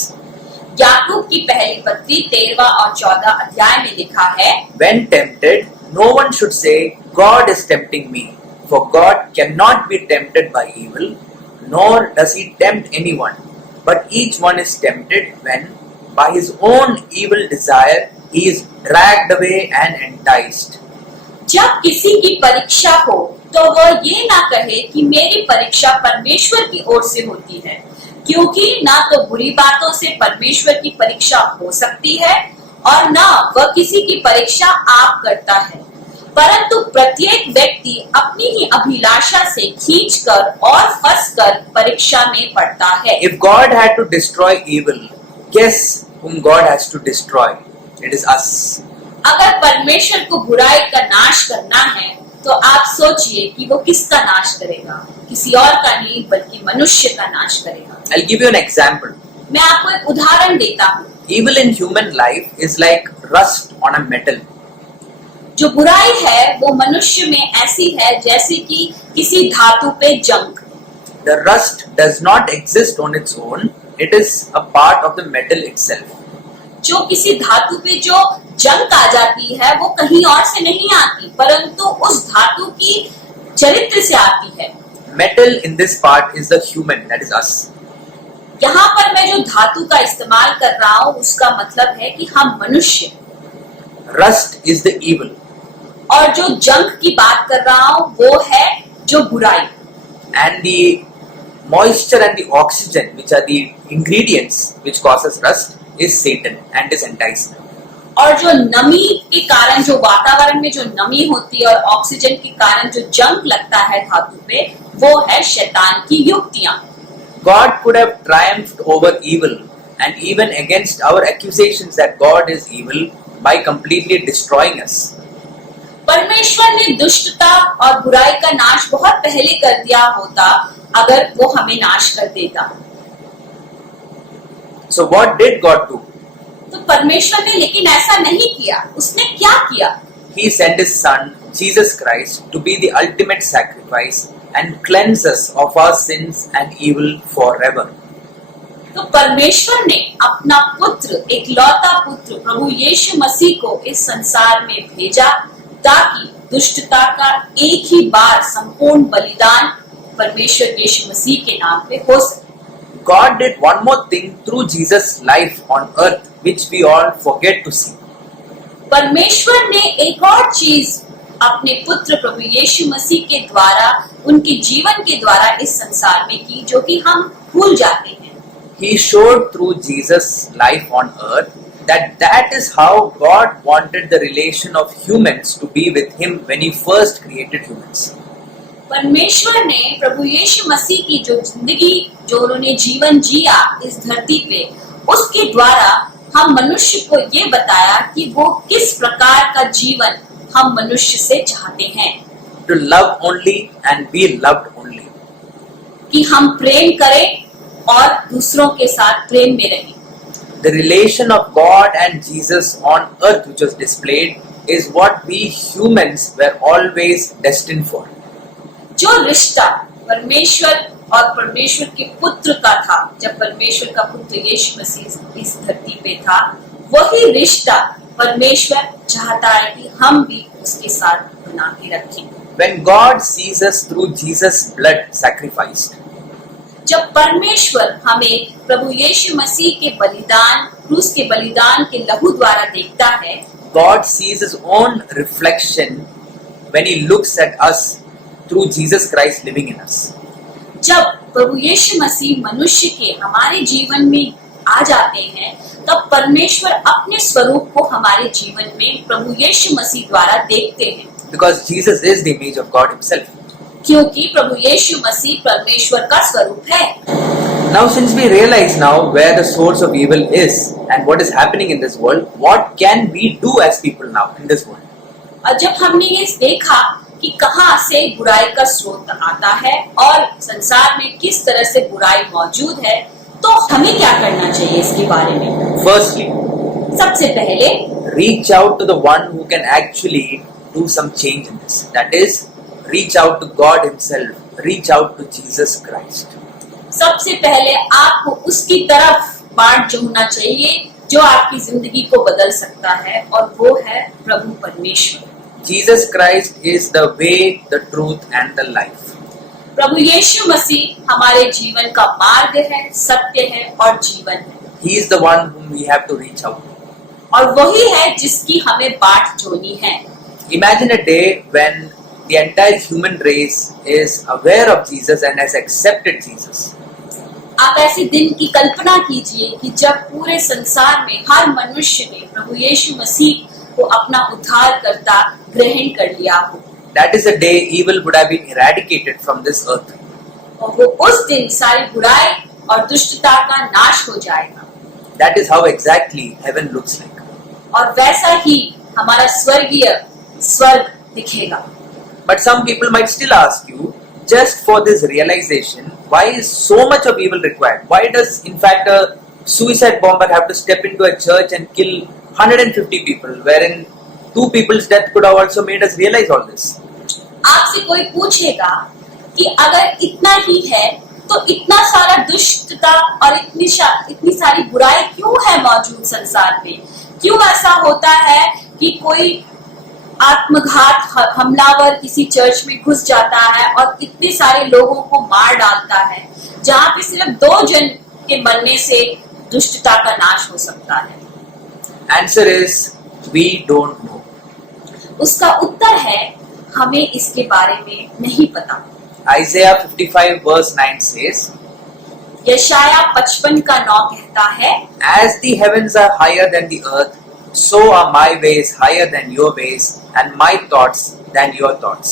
याकूब की पहली पत्री 13वां और 14 अध्याय में लिखा है, when tempted, no one should say, God is tempting me. For God cannot be tempted by evil, nor does He tempt anyone. But each one is tempted when, by his own evil desire, he is dragged away and enticed. जब किसी की परीक्षा हो तो वह ये ना कहे कि मेरी परीक्षा परमेश्वर की ओर से होती है, क्योंकि ना तो बुरी बातों से परमेश्वर की परीक्षा हो सकती है और ना वह किसी की परीक्षा आप करता है, परंतु प्रत्येक व्यक्ति अपनी ही अभिलाषा से खींचकर और फंसकर परीक्षा में पड़ता है। If God had to destroy evil, guess whom God has to destroy? It is us. अगर परमेश्वर को बुराई का नाश करना है तो आप सोचिए कि वो किसका नाश करेगा? किसी और का नहीं बल्कि मनुष्य का नाश करेगा। I'll give you an example. मैं आपको एक उदाहरण देता हूँ। Evil in human life is like rust on a metal. जो बुराई है वो मनुष्य में ऐसी है जैसे कि किसी धातु पे जंग। The rust does not exist on its own. It is a part of the metal itself. जो किसी धातु पे जो जंग आ जाती है वो कहीं और से नहीं आती परंतु उस धातु की चरित्र से आती है। Metal in this part is the human, that is us. यहाँ पर मैं जो धातु का इस्तेमाल कर रहा हूँ उसका मतलब है कि हम मनुष्य। Rust is the evil. और जो जंग की बात कर रहा हूँ वो है जो बुराई। And the moisture and the oxygen, which are the ingredients which causes rust, is Satan and is enticement. और जो नमी के कारण जो वातावरण में जो नमी होती है और ऑक्सीजन के कारण जो जंग लगता है धातु पे वो है शैतान की युक्तियां। God could have triumphed over evil and even against our accusations that God is evil by completely destroying us. परमेश्वर ने दुष्टता और बुराई का नाश बहुत पहले कर दिया होता अगर वो हमें नाश कर देता। So what did God do? तो परमेश्वर ने लेकिन ऐसा नहीं किया। उसने क्या किया? He sent His Son, Jesus Christ, to be the ultimate sacrifice and cleanse us of our sins and evil forever. तो परमेश्वर ने अपना पुत्र, एकलौता पुत्र प्रभु यीशु मसीह को इस संसार में भेजा ताकि दुष्टता का एक ही बार संपूर्ण बलिदान परमेश्वर यीशु मसीह के नाम पे हो सके। God did one more thing through Jesus' life on earth, which we all forget to see. परमेश्वर ने एक और चीज अपने पुत्र प्रभु यीशु मसीह के द्वारा उनके जीवन के द्वारा इस संसार में की जो कि हम भूल जाते हैं। He showed through Jesus' life on earth that is how God wanted the relation of humans to be with Him when He first created humans. परमेश्वर ने प्रभु यीशु मसीह की जो जिंदगी जो उन्होंने जीवन जिया इस धरती पे उसके द्वारा हम मनुष्य को ये बताया कि वो किस प्रकार का जीवन हम मनुष्य से चाहते हैं। To love only and be loved only. कि हम प्रेम करें और दूसरों के साथ प्रेम में रहें। The relation of God and Jesus on earth which was displayed is what we humans were always destined for. जो रिश्ता परमेश्वर और परमेश्वर के पुत्र का था जब परमेश्वर का पुत्र यीशु मसीह इस धरती पे था वही रिश्ता परमेश्वर चाहता है कि हम भी उसके साथ बना के रखें। When God sees us through Jesus' blood sacrificed, जब परमेश्वर हमें प्रभु यीशु मसीह के बलिदान क्रूस के बलिदान के लहू द्वारा देखता है God sees His own reflection when He looks at us through Jesus Christ living in us. जब प्रभु यीशु मसीह मनुष्य के हमारे जीवन में आ जाते हैं तब परमेश्वर अपने स्वरूप को हमारे जीवन में प्रभु यीशु मसीह द्वारा देखते हैं। Because Jesus is the image of God Himself. क्योंकि प्रभु यीशु मसीह परमेश्वर का स्वरूप है। Now since we realize now where the source of evil is and what is happening in this world, what can we do as people now in this world? और जब हमने ये देखा कि कहाँ से बुराई का स्रोत आता है और संसार में किस तरह से बुराई मौजूद है तो हमें क्या करना चाहिए इसके बारे में? Firstly, सबसे पहले reach out to the one who can actually do some change in this. That is, reach out to God Himself. Reach out to Jesus Christ. सबसे पहले आपको उसकी तरफ बाट जोड़ना चाहिए जो आपकी जिंदगी को बदल सकता है और वो है प्रभु परमेश्वर। Jesus Christ is the way, the truth and the life. प्रभु यीशु मसीह हमारे जीवन का मार्ग है, सत्य है और जीवन है। He is the one whom we have to reach out to. और वही है जिसकी हमें बाट जोड़नी है। Imagine a day when the entire human race is aware of Jesus and has accepted Jesus. आप ऐसे दिन की कल्पना कीजिए कि जब पूरे संसार में हर मनुष्य ने प्रभु यीशु मसीह को अपना उद्धारकर्ता ग्रहण कर लिया हो। That is the day evil would have been eradicated from this earth. और वो उस दिन सारी बुराई और दुष्टता का नाश हो जाएगा। That is how exactly heaven looks like. और वैसा ही हमारा स्वर्गीय स्वर्ग दिखेगा। But some people might still ask you, just for this realization, why is so much of evil required? Why does, in fact, a suicide bomber have to step into a church and kill 150 people, wherein 2 people's death could have also made us realize all this? आपसे कोई पूछेगा कि अगर इतना ही है तो इतना सारा दुष्टता और इतनी सारी बुराई क्यों है मौजूद संसार में? क्यों ऐसा होता है कि कोई आत्मघात हमलावर किसी चर्च में घुस जाता है और इतने सारे लोगों को मार डालता है, जहां पे सिर्फ 2 जन के मरने से दुष्टता का नाश हो सकता है? Answer is, we don't know. उसका उत्तर है, हमें इसके बारे में नहीं पता। Isaiah 55 verse 9 says, यशाया 55 का 9 कहता है, As the heavens are higher than the earth, so are my ways higher than your ways, and my thoughts than your thoughts.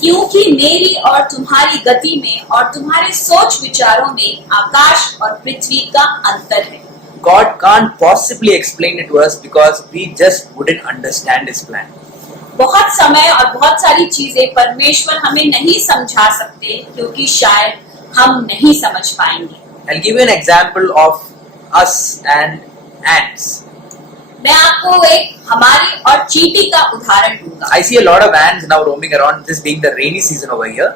क्योंकि मेरी और तुम्हारी गति में और तुम्हारे सोच विचारों में आकाश और पृथ्वी का अंतर है। God can't possibly explain it to us because we just wouldn't understand His plan. बहुत समय और बहुत सारी चीजें परमेश्वर हमें नहीं समझा सकते क्योंकि शायद हम नहीं समझ पाएंगे। I'll give you an example of us and ants. मैं आपको एक हमारी और चींटी का उदाहरण दूंगा। I see a lot of ants now roaming around, this being the rainy season over here.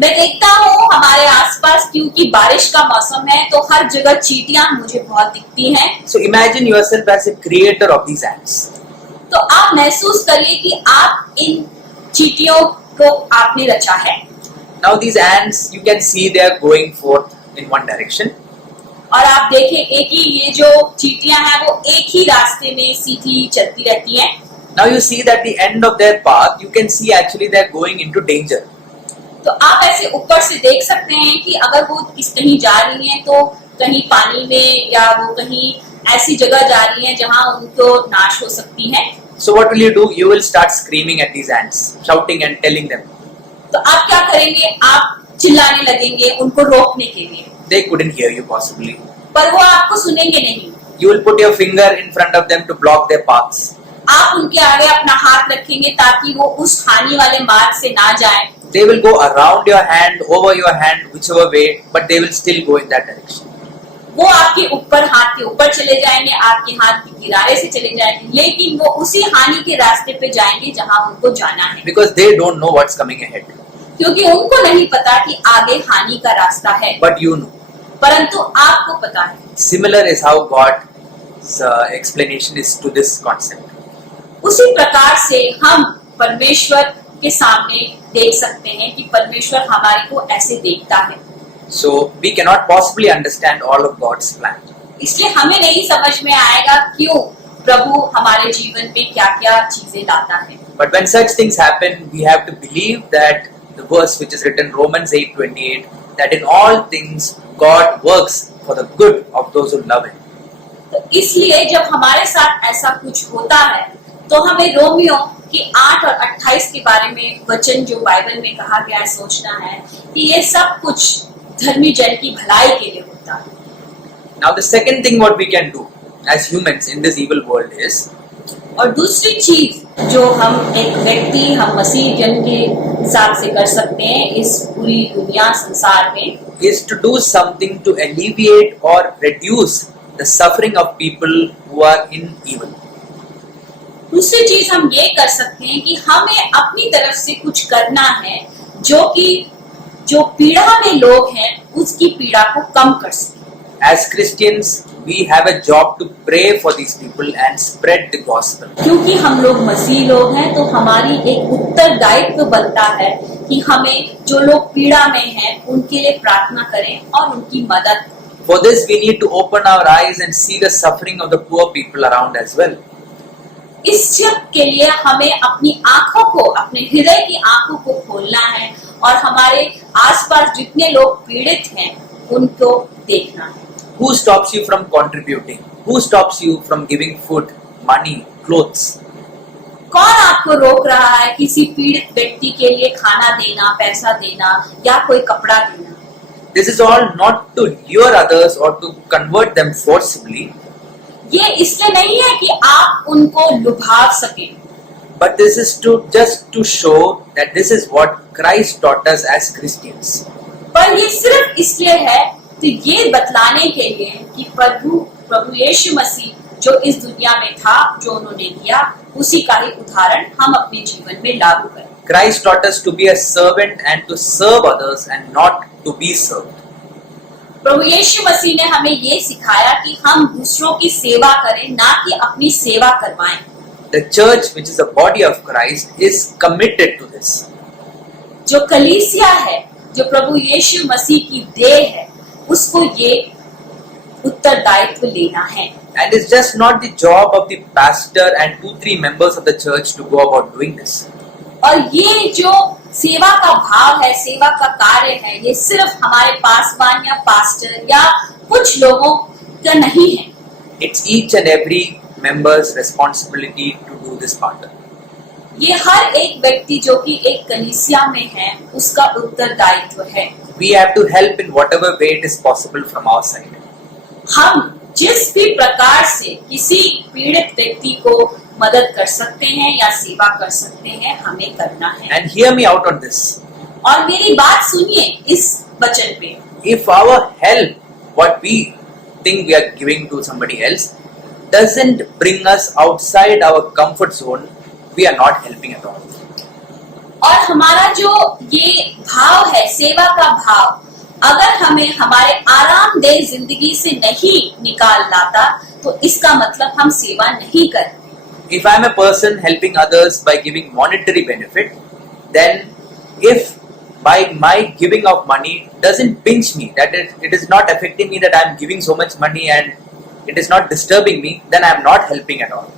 मैं देखता हूँ हमारे आसपास क्योंकि बारिश का मौसम है तो हर जगह चींटियां मुझे बहुत दिखती हैं। So imagine yourself as a creator of these ants. तो आप महसूस करिए कि आप इन चींटियों को आपने रचा है। Now these ants, you can see they are going forth in one direction. और आप देखें एक ही ये जो चींटियां हैं वो एक ही रास्ते में सीधी चलती रहती हैं। Now you see that the end of their path, you can see actually they are going into danger. तो आप ऐसे ऊपर से देख सकते हैं कि अगर वो कहीं जा रही हैं तो कहीं पानी में या वो कहीं ऐसी जगह जा रही हैं जहां उनको नाश हो सकती है। So what will you do? You will start screaming at these ants, shouting and telling them. तो आप क्या करेंगे? आप चिल्लाने लगेंगे उनको रोकने के लिए। They couldn't hear you possibly. पर वो आपको सुनेंगे नहीं। You will put your finger in front of them to block their paths. आप उनके आगे अपना हाथ रखेंगे ताकि वो उस हानि वाले मार्ग से ना जाएं। They will go around your hand, over your hand, whichever way, but they will still go in that direction. वो आपके ऊपर हाथ के ऊपर चले जाएंगे, आपके हाथ के किनारे से चले जाएंगे, लेकिन वो उसी हानि के रास्ते पे जाएंगे जहां उनको जाना है। Because they don't know what's coming ahead. क्योंकि उनको नहीं पता कि आगे हानि का रास्ता है। But you know. परंतु आपको पता है। Similar is how God's explanation is to this concept. उसी प्रकार से हम परमेश्वर के सामने देख सकते हैं कि परमेश्वर हमारे को ऐसे देखता है। So we cannot possibly understand all of God's plan. इसलिए हमें नहीं समझ में आएगा क्यों प्रभु हमारे जीवन में क्या-क्या चीजें लाता है। But when such things happen, we have to believe that the verse which is written Romans 8:28, that in all things God works for the good of those who love Him. तो इसलिए जब हमारे साथ ऐसा कुछ होता है तो हमें रोमियो की 8 और 28 के बारे में वचन जो बाइबल में कहा गया है सोचना है कि ये सब कुछ धर्मी जन की भलाई के लिए होता है। Now the second thing what we can do as humans in this evil world is, और दूसरी चीज जो हम एक व्यक्ति हम मसीह जन के हिसाब से कर सकते हैं इस पूरी दुनिया संसार में, is to do something to alleviate or reduce the suffering of people who are in evil. दूसरी चीज हम ये कर सकते हैं कि हमें अपनी तरफ से कुछ करना है जो कि जो पीड़ा में लोग हैं उसकी पीड़ा को कम कर सके। As Christians, we have a job to pray for these people and spread the gospel. क्योंकि हम लोग मसीह लोग हैं तो हमारी एक उत्तरदायित्व बनता है कि हमें जो लोग पीड़ा में हैं उनके लिए प्रार्थना करें और उनकी मदद। For this, we need to open our eyes and see the suffering of the poor people around as well. इस सब के लिए हमें अपनी आंखों को, अपने हृदय की आंखों को खोलना है और हमारे आसपास जितने लोग पीड़ित हैं उनको देखना है। Who stops you from contributing? Who stops you from giving food, money, clothes? कौन आपको रोक रहा है किसी पीड़ित व्यक्ति के लिए खाना देना, पैसा देना या कोई कपड़ा देना? This is all not to lure others or to convert them forcibly. ये इसलिए नहीं है कि आप उनको लुभाव सकें, but this is just to show that this is what Christ taught us as Christians. पर ये सिर्फ इसलिए है तो ये बतलाने के लिए कि प्रभु यीशु मसीह जो इस दुनिया में था, जो उन्होंने किया, उसी का ही उदाहरण हम अपने जीवन में लागू करें। Christ taught us to be a servant and to serve others and not to be served. प्रभु यीशु मसीह ने हमें ये सिखाया कि हम दूसरों की सेवा करें, ना कि अपनी सेवा करवाएं। The church, which is the body of Christ, is committed to this. जो कलीसिया है, जो प्रभु यीशु मसीह की देह है, उसको ये उत्तरदायित्व लेना है। And it's just not the job of the pastor and 2-3 members of the church to go about doing this. और ये जो सेवा का भाव है, सेवा का कार्य है, ये सिर्फ हमारे पासवान या पास्टर या कुछ लोगों का नहीं है। It's each and every member's responsibility to do this part. ये हर एक व्यक्ति जो कि एक कलीसिया में है, उसका उत्तरदायित्व है। We have to help in whatever way it is possible from our side. हम जिस भी प्रकार से किसी पीड़ित व्यक्ति को मदद कर सकते हैं या सेवा कर सकते हैं, हमें करना है। And hear me out on this. और मेरी बात सुनिए इस वचन पे। If our help, what we think we are giving to somebody else, doesn't bring us outside our comfort zone, we are not helping at all. और हमारा जो ये भाव है, सेवा का भाव, अगर हमें हमारे आरामदेह जिंदगी से नहीं निकाल लाता, तो इसका मतलब हम सेवा नहीं कर रहे। If I am a person helping others by giving monetary benefit, then if by my giving of money doesn't pinch me, that it is not affecting me that I am giving so much money and it is not disturbing me, then I am not helping at all.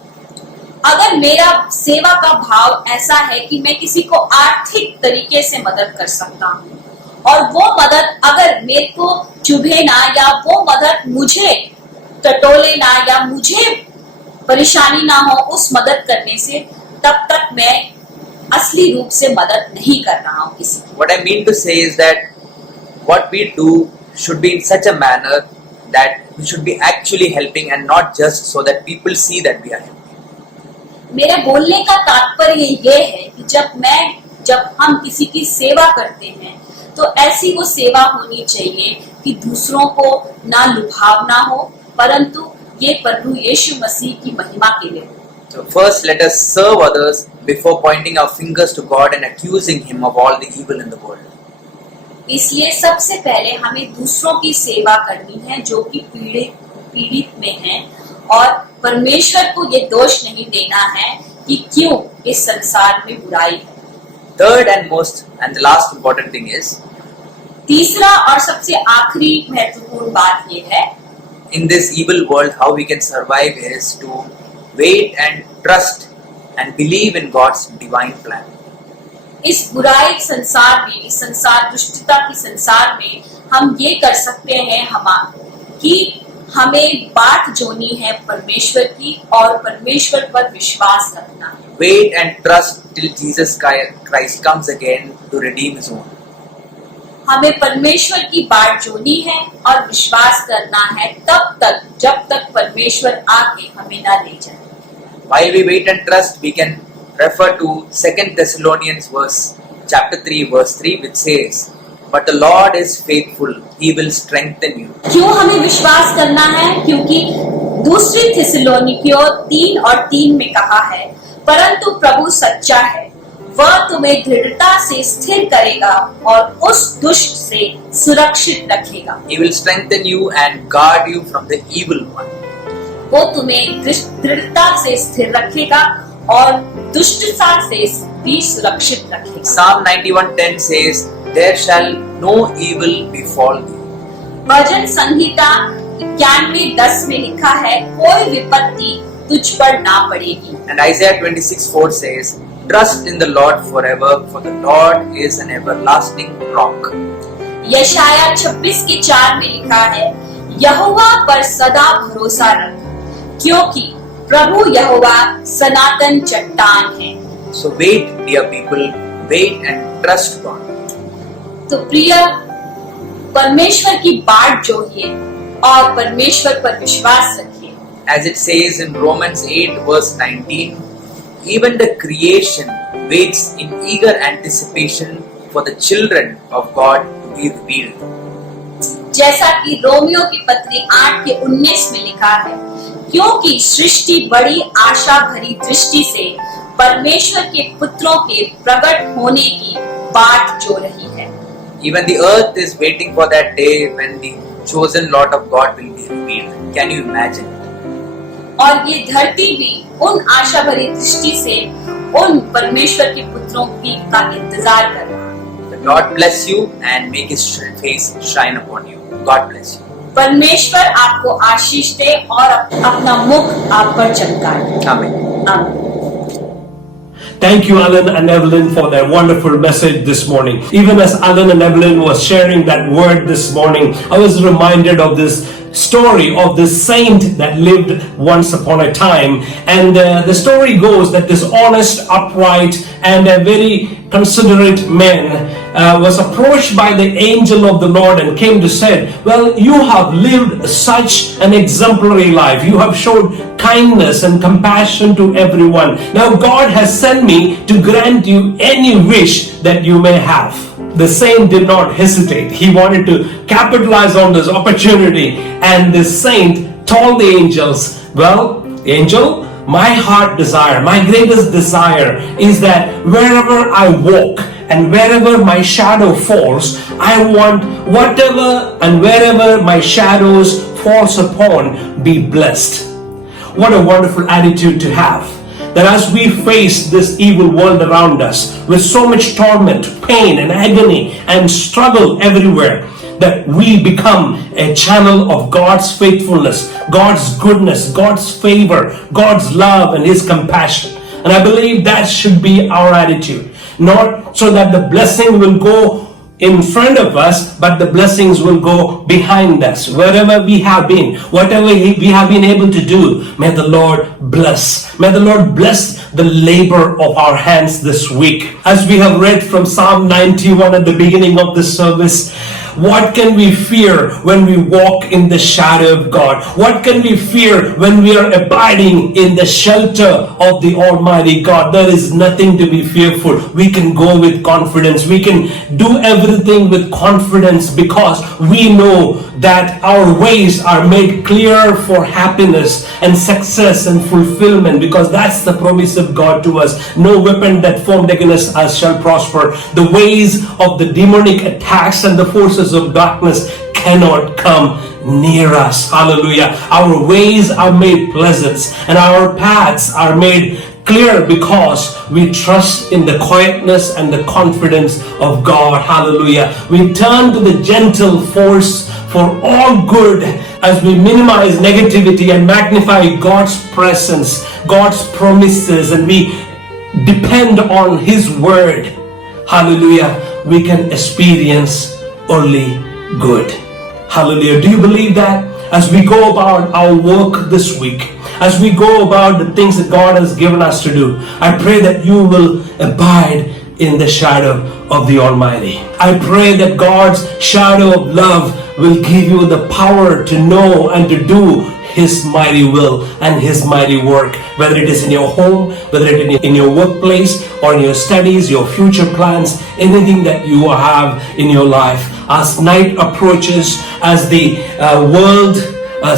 अगर मेरा सेवा का भाव ऐसा है कि मैं किसी को आर्थिक तरीके से मदद कर सकता हूँ, और वो मदद अगर मेरे को चुभे ना, या वो मदद मुझे टटोले ना, या मुझे परेशानी ना हो उस मदद करने से, तब तक मैं असली रूप से मदद नहीं कर रहा हूँ किसी की। What I mean to say is that what we do should be in such a manner that we should be actually helping and not just so that people see that we are helping. मेरे बोलने का तात्पर्य ये है कि जब हम किसी की सेवा करते हैं, तो ऐसी वो सेवा होनी चाहिए कि दूसरों को ना लुभावना हो, परंतु ये प्रभु यीशु मसीह की महिमा के लिए। So first let us serve others before pointing our fingers to God and accusing Him of all the evil in the world. इसलिए सबसे पहले हमें दूसरों की सेवा करनी है जो कि पीड़ित में हैं, और परमेश्वर को ये दोष नहीं देना है कि क्यों इस संसार में बुराई है। Third and most and the last important thing is, तीसरा और सबसे आखिरी महत्वपूर्ण बात ये है, in this evil world how we can survive is to wait and trust and believe in God's divine plan. इस बुराई संसार में, इस संसार दुष्टता की संसार में हम ये कर सकते हैं कि हमें बाट जोनी है परमेश्वर की, और परमेश्वर पर विश्वास रखना है। Wait and trust till Jesus Christ comes again to redeem His own. हमें परमेश्वर की बाट जोनी है और विश्वास करना है तब तक जब तक परमेश्वर आके हमें ना ले जाए। While we wait and trust, we can refer to 2 Thessalonians chapter 3 verse 3, which says, "But the Lord is faithful; He will strengthen you." क्यों हमें विश्वास करना है? क्योंकि दूसरी थिस्सलुनीकियों 3 और 3 में कहा है, परंतु प्रभु सच्चा है, वह तुम्हें दृढ़ता से स्थिर करेगा और उस दुष्ट से सुरक्षित रखेगा। He will strengthen you and guard you from the evil one. वो तुम्हें दृढ़ता से स्थिर रखेगा और दुष्टता से भी सुरक्षित रखेगा। Psalm 91:10 says, "There shall no evil befall thee." भजन संहिता 91:10 में लिखा है, कोई विपत्ति तुझ पर ना पड़ेगी। And Isaiah 26:4 says, "Trust in the Lord forever, for the Lord is an everlasting rock." यशाया 26:4 में लिखा है, यहोवा पर सदा भरोसा रख, क्योंकि प्रभु यहोवा सनातन चट्टान है। So wait, dear people, wait and trust God. तो प्रिय, परमेश्वर की बाट जोड़िए और परमेश्वर पर विश्वास रखिए। as it says in Romans 8 verse 19, even the creation waits in eager anticipation for the children of God to be revealed. जैसा कि रोमियो की पत्री 8:19 में लिखा है, क्योंकि सृष्टि बड़ी आशा भरी दृष्टि से परमेश्वर के पुत्रों के प्रकट होने की बाट जो रही है. Even the earth is waiting for that day when the chosen lot of God will be revealed. Can you imagine? और ये धरती भी उन आशा भरी दृष्टि से उन परमेश्वर के पुत्रों की का इंतजार कर रहा है. The Lord bless you and make His face shine upon you. God bless you. परमेश्वर आपको आशीष दे और अपना मुख आप पर चमकाए. Amen. आमीन. Thank you, Alan and Evelyn, for that wonderful message this morning. Even as Alan and Evelyn was sharing that word this morning, I was reminded of this story of this saint that lived once upon a time. And the story goes that this honest, upright, and a very considerate man was approached by the angel of the Lord and came to say, well, you have lived such an exemplary life. You have showed kindness and compassion to everyone. Now God has sent me to grant you any wish that you may have. The saint did not hesitate. He wanted to capitalize on this opportunity, and the saint told the angels, well, angel, my heart desire, my greatest desire is that wherever I walk and wherever my shadow falls, I want whatever and wherever my shadows falls upon be blessed. What a wonderful attitude to have. That as we face this evil world around us with so much torment, pain and agony and struggle everywhere, that we become a channel of God's faithfulness, God's goodness, God's favor, God's love and His compassion. And I believe that should be our attitude. Not so that the blessing will go in front of us, but the blessings will go behind us. Wherever we have been, whatever we have been able to do, may the Lord bless. May the Lord bless the labor of our hands this week. As we have read from Psalm 91 at the beginning of this service, what can we fear when we walk in the shadow of God? What can we fear when we are abiding in the shelter of the Almighty God? There is nothing to be fearful. We can go with confidence. We can do everything with confidence because we know that our ways are made clear for happiness and success and fulfillment, because that's the promise of God to us. No weapon that formed against us shall prosper. The ways of the demonic attacks and the forces of darkness cannot come near us. Hallelujah. Our ways are made pleasant and our paths are made clear because we trust in the quietness and the confidence of God. Hallelujah. We turn to the gentle force for all good as we minimize negativity and magnify God's presence, God's promises, and we depend on His word. Hallelujah. We can experience only good. Hallelujah. Do you believe that? As we go about our work this week, as we go about the things that God has given us to do, I pray that you will abide in the shadow of the Almighty. I pray that God's shadow of love will give you the power to know and to do His mighty will and His mighty work, whether it is in your home, whether it is in your workplace or in your studies, your future plans, anything that you have in your life. As night approaches, as the world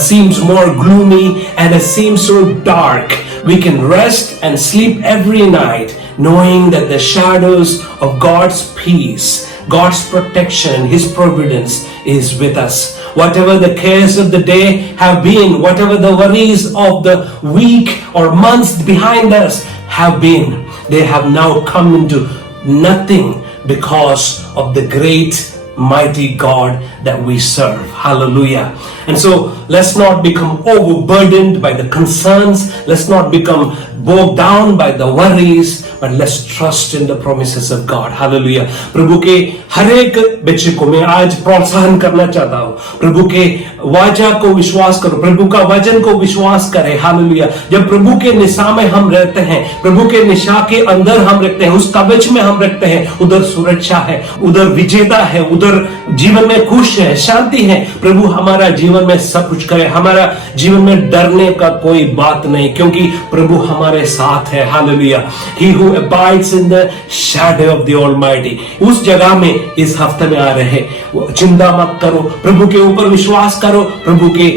seems more gloomy and it seems so dark, we can rest and sleep every night knowing that the shadows of God's peace, God's protection, His providence is with us. Whatever the cares of the day have been, whatever the worries of the week or months behind us have been, they have now come into nothing because of the great mighty God that we serve. Hallelujah. And so let's not become overburdened by the concerns. Let's not become bogged down by the worries, but let's trust in the promises of God. Hallelujah. प्रभु के हर एक बच्चे को मैं आज प्रोत्साहन करना चाहता हूँ, प्रभु के वाचा को विश्वास करो, प्रभु का वचन को विश्वास करें. हालेलुया. जब प्रभु के निशा में हम रहते हैं, प्रभु के निशा के अंदर हम रखते हैं, उस कवच में हम रखते हैं, उधर सुरक्षा है, उधर विजेता है, उधर अगर जीवन में खुश है, शांति है, प्रभु हमारा जीवन में सब कुछ करे, हमारा जीवन में डरने का कोई बात नहीं, क्योंकि प्रभु हमारे साथ है। Hallelujah. He who abides in the shadow of the Almighty, उस जगह में इस हफ्ते में आ रहे, चिंता मत करो, प्रभु के ऊपर विश्वास करो, प्रभु के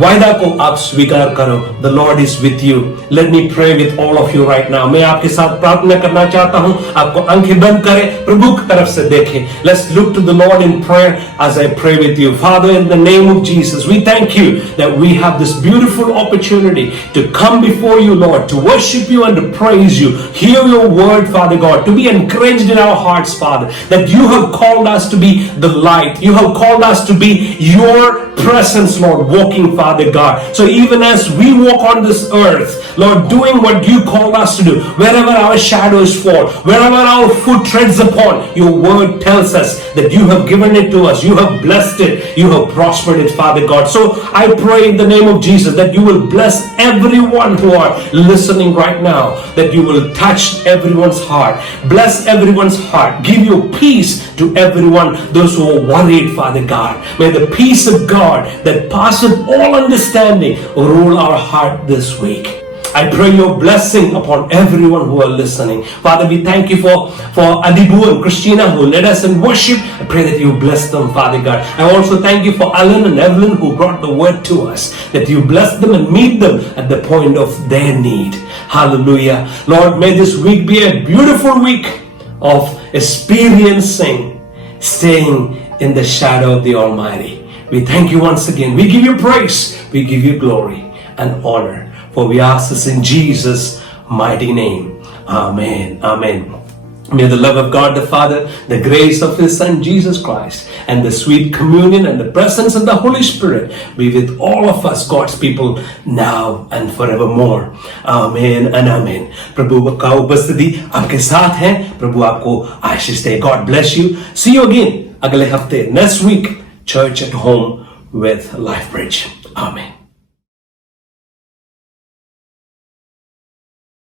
वायदा को आप स्वीकार करो। The Lord is with you. Let me pray with all of you right now. मैं आपके साथ प्रार्थना करना चाहता हूं, आपको आंखें बंद करें, प्रभु की तरफ से देखें। Let's look to the Lord in prayer as I pray with you. Father, in the name of Jesus, we thank you that we have this beautiful opportunity to come before you, Lord, to worship you and to praise you. Hear your word, Father God, to be encouraged in our hearts, Father, that you have called us to be the light. You have called us to be your presence, Lord, walking, Father God. So even as we walk on this earth, Lord, doing what you called us to do, wherever our shadows fall, wherever our foot treads upon, your word tells us that you have given it to us, you have blessed it, you have prospered it, Father God. So I pray in the name of Jesus that you will bless everyone who are listening right now, that you will touch everyone's heart, bless everyone's heart, give your peace to everyone, those who are worried, Father God. May the peace of God that passeth all understanding rule our heart this week. I pray your blessing upon everyone who are listening. Father, we thank you for Adibu and Christina who led us in worship. I pray that you bless them, Father God. I also thank you for Alan and Evelyn who brought the word to us, that you bless them and meet them at the point of their need. Hallelujah. Lord, may this week be a beautiful week of experiencing, staying in the shadow of the Almighty. We thank you once again. We give you praise. We give you glory and honor. For we ask this in Jesus' mighty name. Amen. Amen. May the love of God the Father, the grace of His Son Jesus Christ, and the sweet communion and the presence of the Holy Spirit be with all of us, God's people, now and forevermore. Amen and amen. प्रभु का उपस्थिति आपके साथ है। प्रभु आपको आशीष दे. God bless you. See you again अगले हफ्ते, next week, church at home with LifeBridge. Amen.